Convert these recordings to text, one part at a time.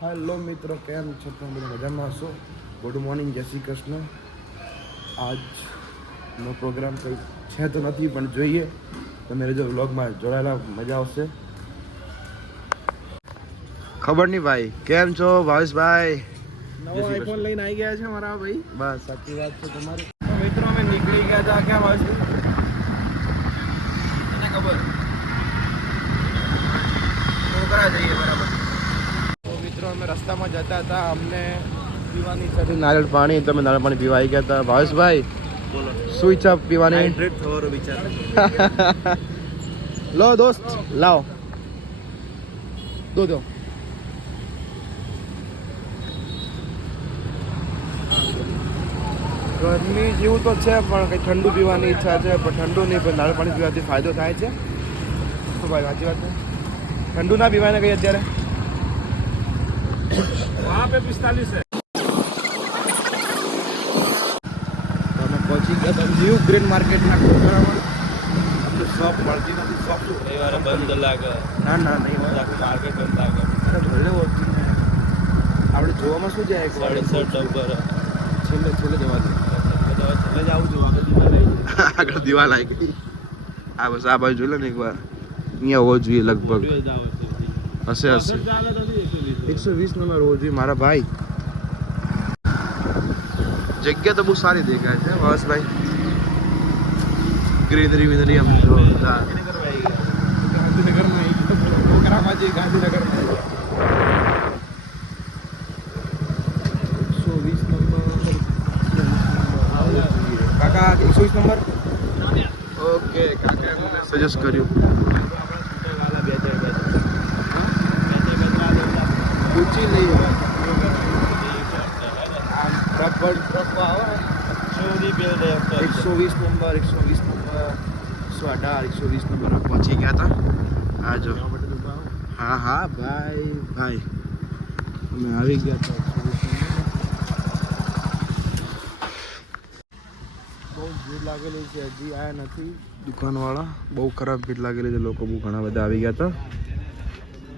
Hello મિત્રો, કેમ છો તમે? બધા મજામાં હશો? ગુડ મોર્નિંગ, જય શ્રી કૃષ્ણ. આજનો પ્રોગ્રામ કંઈ છે તો નથી, પણ જોઈએ તમે રહેજો વ્લોગમાં જોડાયેલા, મજા આવશે. ખબર નહીં ભાઈ, કેમ છો ભાવેશભાઈ? નવો આઈફોન લઈને આવી ગયા છે મારા ભાઈ. બસ સાચી વાત છે તમારી. તો મિત્રો અમે નીકળી ગયા હતા ક્યાં બાજુ તને ખબર છોકરા જઈએ બરાબર. તો મિત્રો અમે રસ્તામાં જતા હતા, અમને પીવાની ઈચ્છા હતી નારિયેળ પાણી, તો અમે નારિયેળ પાણી પીવા આવી ગયા હતા. ભાવેશભાઈ, બોલો. શું ઈચ્છા પીવાની? હાઇડ્રેટ થવાનો વિચાર. લો દોસ્ત, લાવો દો. ગરમી જેવું તો છે, પણ કંઈ ઠંડુ પીવાની ઈચ્છા છે, પણ ઠંડુ નહીં, પણ નારિયેળ પાણી પીવાથી ફાયદો થાય છે. શું ભાઈ, સાચી વાત છે? ઠંડુ ના પીવાય ને કંઈ અત્યારે. વહાં પે 45 है. તો અમે પહોંચી ગયા હતા ન્યૂ ગ્રીન માર્કેટના કોર્નરમાં. અમને શોપ મળતી નથી. શોપ રવિવારે બંધ લાગે. ના નહીં હોય. માર્કેટ બંધ લાગે. ભલે હોતી ને. આપણે જોવામાં શું જાય? 67 નંબર છેલ્લે જવા દે. છેલ્લે જ આવું છું. આગળ દિવાલ આવી ગઈ. આ બસ આ બાજુ જોઈ લો ને એકવાર. અહીંયા હોવો જોઈએ લગભગ. હશે 120 નંબર હોવો જોઈએ મારા ભાઈ. જગ્યા તો બહુ સારી દેખાય છે ભાવેશભાઈ. ગ્રીનરી વિનરી આમ જોરદાર. ગાંધીનગર નહીં, છોકરામાં જે ગાંધીનગર 120 નંબર. કાકા 120 નંબર. ઓકે, કાકા સજેસ્ટ કર્યું. ઊંચી નહીં હોય. આમ રબર આવે. 120 નંબર, 120 નંબર, 118, 120 નંબર પહોંચી ગયા હતા. આ જો. હા ભાઈ અમે આવી ગયા હતા. 120 નંબર. બહુ ભીડ લાગેલી છે, હજી આયા નથી દુકાનવાળા. બહુ ખરાબ ભીડ લાગેલી છે, લોકો બહુ ઘણા બધા આવી ગયા હતા.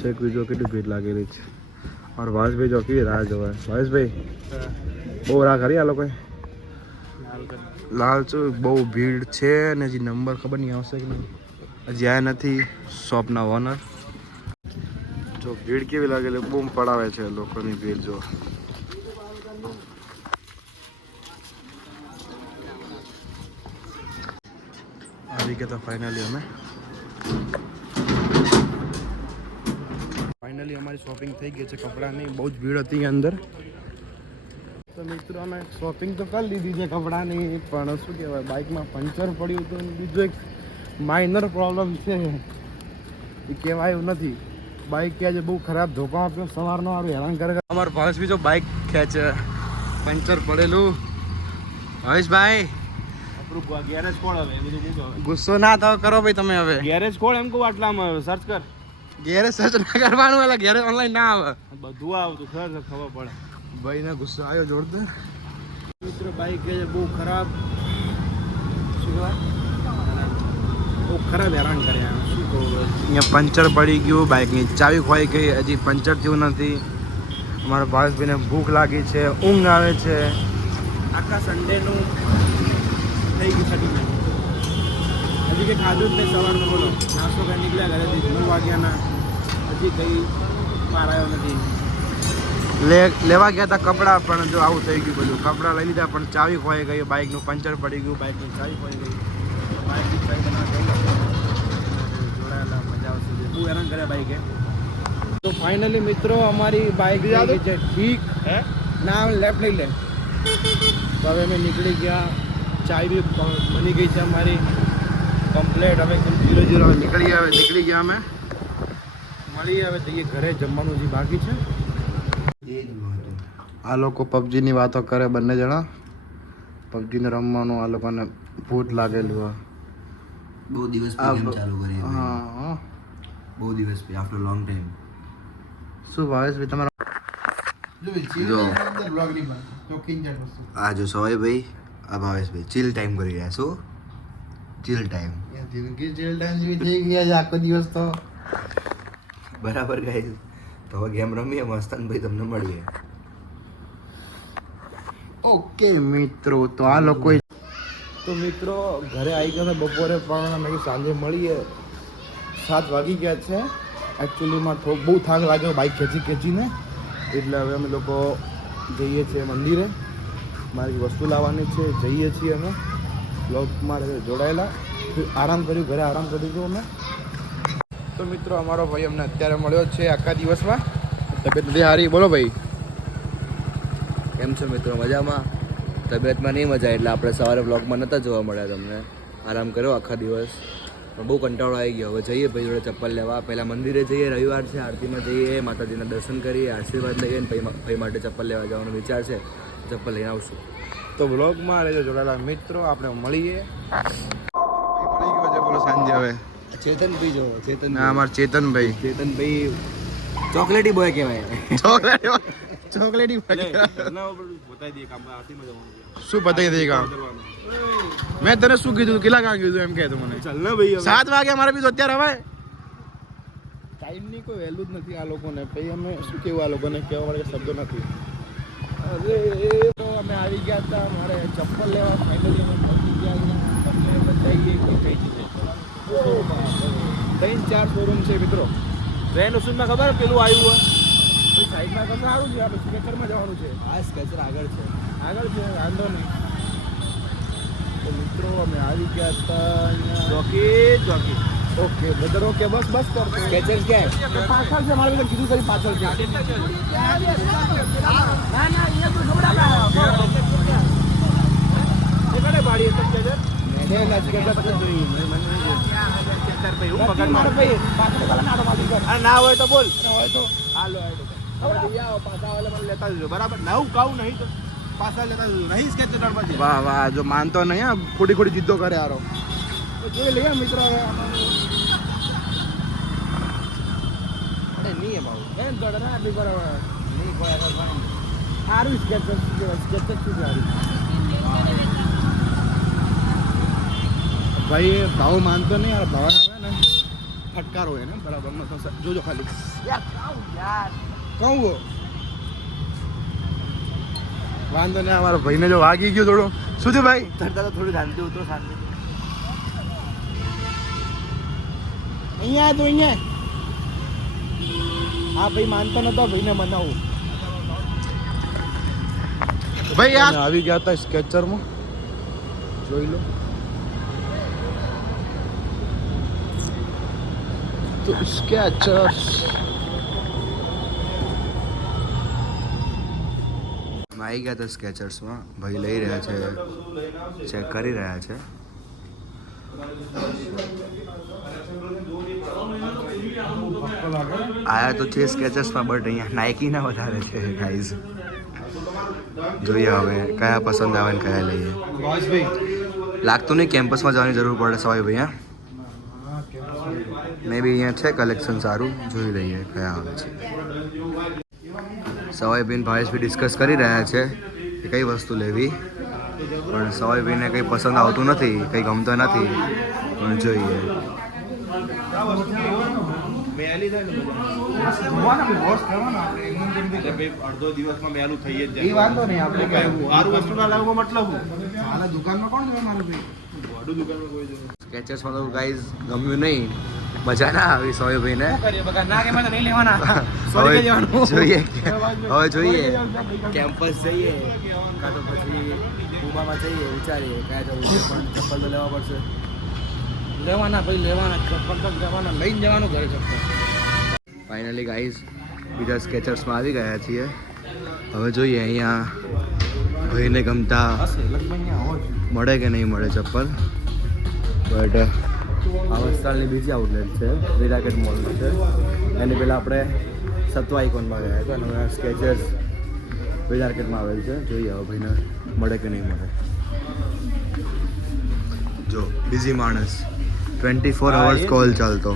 ચેક બીજો કેટલી ભીડ લાગેલી છે. और ભાવેશભાઈ જો કેવી રાહ જોવાય. ભાવેશભાઈ બહુ રાહ કરી આ લોકોએ. લાલ છું, બહુ ભીડ છે ને હજી નંબર ખબર નહીં આવશે કે નહીં. હજી આયા નથી શોપના ઓનર. જો ભીડ કેવી લાગેલી, બૂમ પડાવે છે લોકોની ભીડ. જો આવી ગયા હતા ફાઇનલી અમારી શોપિંગ થઈ ગઈ છે. કપડાની બહુ જ ભીડ હતી અંદર. તો મિત્રો અમે શોપિંગ તો કરી લીધી છે કપડાની, પણ શું કહેવાય, બાઇકમાં પંચર પડ્યું હતું. બીજો એક માઇનર પ્રોબ્લેમ છે, એ કહેવાયું નથી. બાઇક કે આજે બહુ ખરાબ ધોકો આપ્યો સવારનો. સારું હેરાન કરે. અમારો ભાવેશ બીજો બાઇક ખેંચે, પંચર પડેલું. ભાવેશભાઈ ગેરેજ કોણ હવે? એ બધું મૂકો. ગુસ્સો ના થાવ કરો ભાઈ તમે. હવે ગેરેજ કોણ એમ કહું આટલામાં સર્ચ કર. ઘેરે સર્ચ ના કરવાનું, એટલે ઘેરે ઓનલાઈન ના આવે. બધું આવતું ખબર પડે. ભાઈને ગુસ્સો આવ્યો જોરદાર. મિત્રો બાઈક કે બહુ ખરાબ, શું કહેવાય, બહુ ખરાબ હેરાન કર્યા. શું કહું, અહીંયા પંચર પડી ગયું, બાઇકની ચાવી ખોઈ ગઈ, હજી પંચર થયું નથી. અમારા ભાવેશભાઈને ભૂખ લાગી છે, ઊંઘ આવે છે. આખા સન્ડેનું થઈ ગયું સેટિંગ. હજી કંઈ ખાધું જ નહીં સવારનું. બોલો, નાસ્તો કંઈ નીકળ્યા ઘરેથી 9 વાગ્યાના, હજી કંઈ માર આવ્યો નથી. લેવા ગયા હતા કપડાં, પણ જો આવું થઈ ગયું બધું. કપડાં લઈ લીધા પણ ચાવી ખોઈ ગઈ, બાઇકનું પંચર પડી ગયું, બાઇકની ચાવી ખોઈ ગઈ. બાઇકની ચાવી જોડાયેલા મજા આવશે. બહુ હેરાન કર્યા બાઈકે. તો ફાઇનલી મિત્રો અમારી બાઇક થઈ ગઈ છે ઠીક. હે ના લેફ્ટ લઈ લે. તો હવે અમે નીકળી ગયા. ચાવી બી બની ગઈ છે અમારી કમ્પ્લેટ. હવે 0-0 નીકળી ગયા અમે. મળીએ હવે, જઈએ ઘરે. જમવાનું જે બાકી છે. આ લોકો પબજીની વાતો કરે, બંને જણા. પબજીને રમવાનું આ લોકોને ભૂત લાગેલું હોય. બહુ દિવસ પછી ગેમ ચાલુ કરી. હા, બહુ દિવસ પછી આફ્ટર લોંગ ટાઈમ. શું ભાવેશભાઈ તમારા જો આ જો સવાય ભાઈ, આ ભાવેશભાઈ ચીલ ટાઈમ કરી રહ્યા. શું ચીલ ટાઈમ? જિંદગી જેલ ટાઈમ જેવી થઈ ગયા છે આખો દિવસ. તો બરાબર ગાઈસ, તો હવે ગેમ રમીએ મસ્તાન ભાઈ તમને મળીએ. ઓકે મિત્રો, તો આ લોકો તો મિત્રો ઘરે આવી ગયા બપોરે, પણ મેં કીધું સાંજે મળીએ. 7 વાગી ગયા છે. એકચ્યુઅલીમાં બહુ થાક લાગ્યો બાઇક ખેંચીને, એટલે હવે અમે લોકો જઈએ છીએ મંદિરે. મારી વસ્તુ લાવવાની છે, જઈએ છીએ અમે. બ્લોગમાં જોડાયેલા, આરામ કર્યું, ઘરે આરામ કર્યું અમે. તો મિત્રો અમારો ભાઈ અમને અત્યારે મળ્યો છે આખા દિવસમાં. તબિયત નથી સારી, બોલો ભાઈ. કેમ છો મિત્રો? મજામાં? તબિયતમાં નહીં મજા એટલે આપણે સવારે બ્લોગમાં નહોતા જોવા મળ્યા તમને. આરામ કર્યો આખા દિવસ, પણ બહુ કંટાળો આવી ગયો. હવે જઈએ ભાઈ જોડે ચપ્પલ લેવા. પહેલાં મંદિરે જઈએ, રવિવાર છે, આરતીમાં જઈએ, માતાજીના દર્શન કરીએ, આશીર્વાદ લઈએ, ને ભાઈ માટે ચપ્પલ લેવા જવાનો વિચાર છે. ચપ્પલ લઈને આવશું. તો બ્લોગમાં રહેજો જોડાયેલા મિત્રો, આપણે મળીએ. મળી ગયો છે બોલો સાંજે. હવે ચેતનભાઈ જો, ના અમારા ચેતનભાઈ ચેતનભાઈ ચોકલેટી બોય કહેવાય. ચોકલેટી બતાવી દઈએ કામ આરતીમાં જવાનું છે. શું બતાવી દે કામ? મેં તને શું કીધું, કેટલા કામ કીધું એમ કહેતો મને. ચાલ ને ભાઈ, 7 વાગે મારે બી તો અત્યારે હવે ટાઈમની કોઈ વેલ્યુ જ નથી આ લોકોને. પછી અમે શું કહેવું આ લોકોને, કહેવા માટે શબ્દો નથી. અરે તો અમે આવી ગયા હતા, મારે ચપ્પલ લેવા ફાઇનલી અમે પહોંચી ગયા. બતાવીએ કે કઈ જગ્યાએ 3-4 શોરૂમ છે મિત્રો. ટ્રેન ઉસુનમાં ખબર પેલું આવ્યું હોય પછી સાઈડમાં તો સારું છે, આપણે સ્કેચરમાં જવાનું છે. આ સ્કેચર આગળ છે. આગળ છે, વાંધો નહીં. તો મિત્રો અમે આવી ગયા હતા અહીંયા. ચોકી ઓકે બ્રધર, ઓકે બસ કરતો. સ્કેચર ક્યાં? પાછળ છે, મારે બધા કીધું કરી પાછળ છે. ના હોય તો બોલ, હોય તો હાલો પાછા લેતા જજો બરાબર. નવું કાવું નહીં તો પાછા લેતા જજો નહીં. સ્કેચર પછી વાહ વાહ, જો માનતો નહીં હા, ખોટી જીદ્દો કરે યારો. તો જોઈ લઈએ મિત્રો હવે. અરે નહીં એમ આવું. એમ તો ના આટલી બરાબર નહીં કોઈ આગળ ભાઈ. સારું સ્કેચર શું કહેવાય, સ્કેચર શું સારું. ભાઈ એ ભાવ માનતો નહીં યાર. ભાવ આવે ને ફટકાર હોય ને બરાબર. જોજો ખાલી કહું વાંધો નહીં. અમારા ભાઈને જો વાગી ગયો થોડો. શું થયું ભાઈ? ચડતા તો થોડું શાંતિ ઉતરો, શાંતિ. અહીંયા તો અહીંયા હા ભાઈ માનતો નતો, ભાઈને મનાવું. ભાઈ યાર આવી ગયા હતા સ્કેચરમાં, જોઈ લો. તો સ્કેચર્સ આવી ગયા હતા સ્કેચર્સમાં. ભાઈ લઈ રહ્યા છે, ચેક કરી રહ્યા છે. આયા તો છે સ્કેચર્સમાં, બટ અહીંયા નાઇકીના વધારે છે ગાઈઝ. જોઈએ હવે કયા પસંદ આવે ને કયા લઈએ. લાગતું નહીં કેમ્પસમાં જવાની જરૂર પડે સવાઈ ભાઈ. હા મે બી અહીંયા છે કલેક્શન સારું, જોઈ લઈએ કયા આવે છે. સવાઈબેન ભાવેશભાઈ ડિસ્કસ કરી રહ્યા છે કે કઈ વસ્તુ લેવી, પણ સવાઈબેનને કંઈ પસંદ આવતું નથી, કંઈ ગમતો નથી, પણ જોઈએ. અડધો દિવસમાં મેલું થઈ જ એ વાંધો નહીં. આપણે સારું વસ્તુ ના લાવવા મતલબ હાલ દુકાનમાં કોણ જોવે મારું ભાઈ? વાડું દુકાનમાં કોઈ જશે. સ્કેચર્સમાં તો ગાઈઝ ગમ્યું નહીં, મજા ના આવી સવાઈભાઈને. હવે જોઈએ કેમ્પસ જઈએ કાં તો પછી ઉબામાં જઈએ, વિચારીએ ક્યાં જવું છે, પણ ચપ્પલ તો લેવા પડશે. લેવાના ભાઈ લેવાના, ચપ્પલ તો લેવાના, લઈને જવાનું ઘરે ચપ્પલ. ફાઇનલી ગાઈઝ બીજા સ્કેચર્સમાં આવી ગયા છીએ. હવે જોઈએ અહીંયા ભાઈને ગમતા મળે કે નહીં મળે ચપ્પલ. બટ આ વસ્ત્રાલની બીજી આઉટલેટ છે, વિરાકેટ મોલમાં છે. એની પહેલાં આપણે સત્વા આઇકોનમાં ગયા હતા, અને હવે સ્કેચર્સ વિરાકેટમાં આવેલ છે. જોઈએ હવે ભાઈને મળે કે નહીં મળે. જો બિઝી માણસ, 24 અવર્સ કોલ ચાલતો.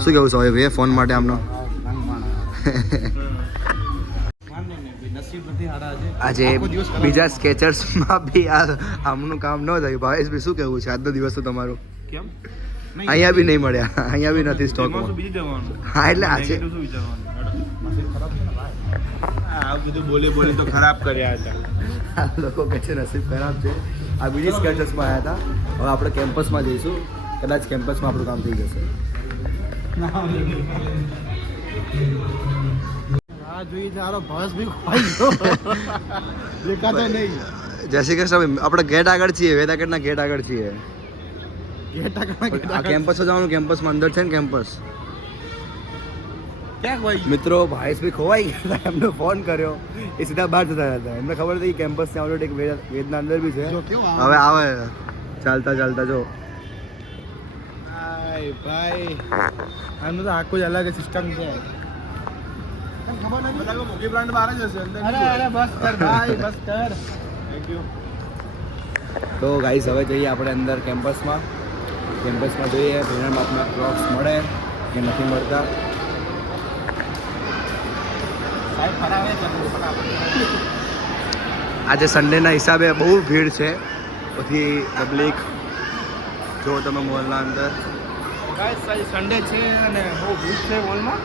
શું કેવું છે હવે ફોન માટે આમનો? આજે બીજા સ્કેચર્સમાં બી આમનું કામ ન થયું. ભાવેશ બી શું કહેવું છે આજનો દિવસ તો તમારું? કેમ અહીંયા બી નહીં મળ્યા, અહીંયા બી નથી એમાં શું સ્ટોકમાં. બીજું જવાનું? હા એટલે આ છે. નેગેટિવ શું વિચારવાનું? નસીબ ખરાબ છે ને ભાઈ. આ બધું બોલી તો ખરાબ કર્યા હતા. આ લોકો કહે છે નસીબ ખરાબ છે. આ બીજી સ્કેચર્સમાં આવ્યા હતા. હવે આપણે કેમ્પસમાં જઈશું. કદાચ કેમ્પસમાં આપણું કામ થઈ જશે. આ જોઈ તારો ભસ બી ખોઈ ગયો. દેખાતો નહીં. જય શ્રી કૃષ્ણ. આપણે ગેટ આગળ છીએ, વેદાકેટના ગેટ આગળ છીએ. આ કેમ્પસ જવાનું, કેમ્પસમાં અંદર છે ને કેમ્પસ. ક્યાં ખોઈ ગયું? મિત્રો ભાઈસભાઈ ખોવાઈ ગયા હતા, એમને ફોન કર્યો, એ સીધા બહાર જતા હતા. એમને ખબર હતી કે કેમ્પસ ત્યાં ઓલરેડી એક વેદના અંદર બી છે. જો કેવો હવે આવે ચાલતા ચાલતા જો. ભાઈ આનું તો આખું જ અલગ સિસ્ટમ છે. ખબર નથી બધા મોટી બ્રાન્ડ બહાર જ હશે અંદર. અરે બસ કર ભાઈ, બસ કર. Thank you. તો ગાઈસ હવે જઈએ આપણે અંદર કેમ્પસમાં. કેમ્પસમાં જોઈએ ભીના માપના ક્રોક્સ મળે કે નથી મળતા. સાહેબ ફરાવે છે ફટાફટ. આજે સન્ડેના હિસાબે બહુ ભીડ છે. પછી પબ્લિક જો તમે મોલના અંદર. ગાઈસ સન્ડે છે અને બહુ ભીડ છે મોલમાં.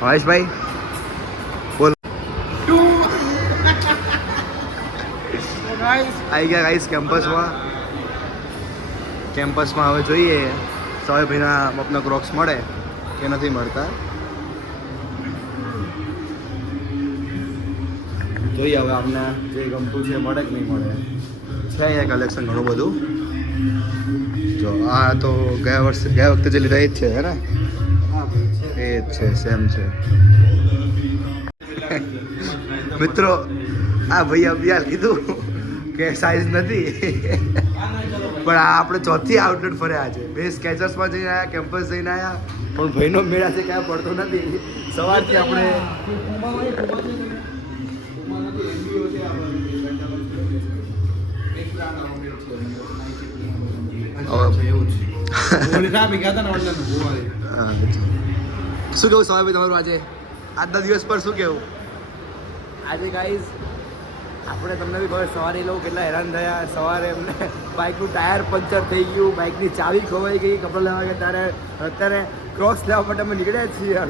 ભાઈશભાઈ બોલ. તો ગાઈસ આવી ગયા ગાઈસ કેમ્પસમાં. કેમ્પસમાં હવે જોઈએ સવારે ભાઈના માપના ક્રોક્સ મળે કે નથી મળતા. જોઈએ હવે અમને જે ગમતું છે મળે કે નહીં મળે. છે અહીંયા કલેક્શન ઘણું બધું. જો આ તો ગયા વખતે જે લીધા એ જ છે હે ને? એ જ છે, સેમ છે. મિત્રો આ ભાઈ અભિયાન કીધું કે સાઈઝ નથી, પણ આ આપણે ચોથી આઉટલેટ ફર્યા છે. બે સ્કેચર્સમાં જઈને આવ્યા, કેમ્પસ જઈને આવ્યા, પણ ભાઈનો મેળા છે ક્યાં પડતો નથી. સવારથી આપણે શું કેવું સવારે તમારું આજે આજના દિવસ પર શું કેવું? આજે ગાઈઝ આપણે તમને બી ખબર સવારે એ લોકો કેટલા હેરાન થયા. સવારે એમને બાઇકનું ટાયર પંચર થઈ ગયું, બાઇકની ચાવી ખોવાઈ ગઈ. કપડાં લેવા ગયા ત્યારે અત્યારે ક્રોસ લેવા માટે અમે નીકળ્યા છીએ.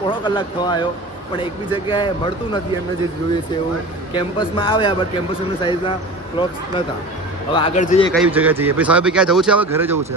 પોણો કલાક થવા આવ્યો, પણ એક બી જગ્યાએ મળતું નથી એમને જે જોઈએ છે એવું. કેમ્પસમાં આવ્યા બટ કેમ્પસ એમની સાઇઝના ક્લોક્સ નહોતા. હવે આગળ જઈએ, કઈ જગ્યાએ જઈએ? પછી સાહેબ ક્યાં જવું છે? હવે ઘરે જવું છે.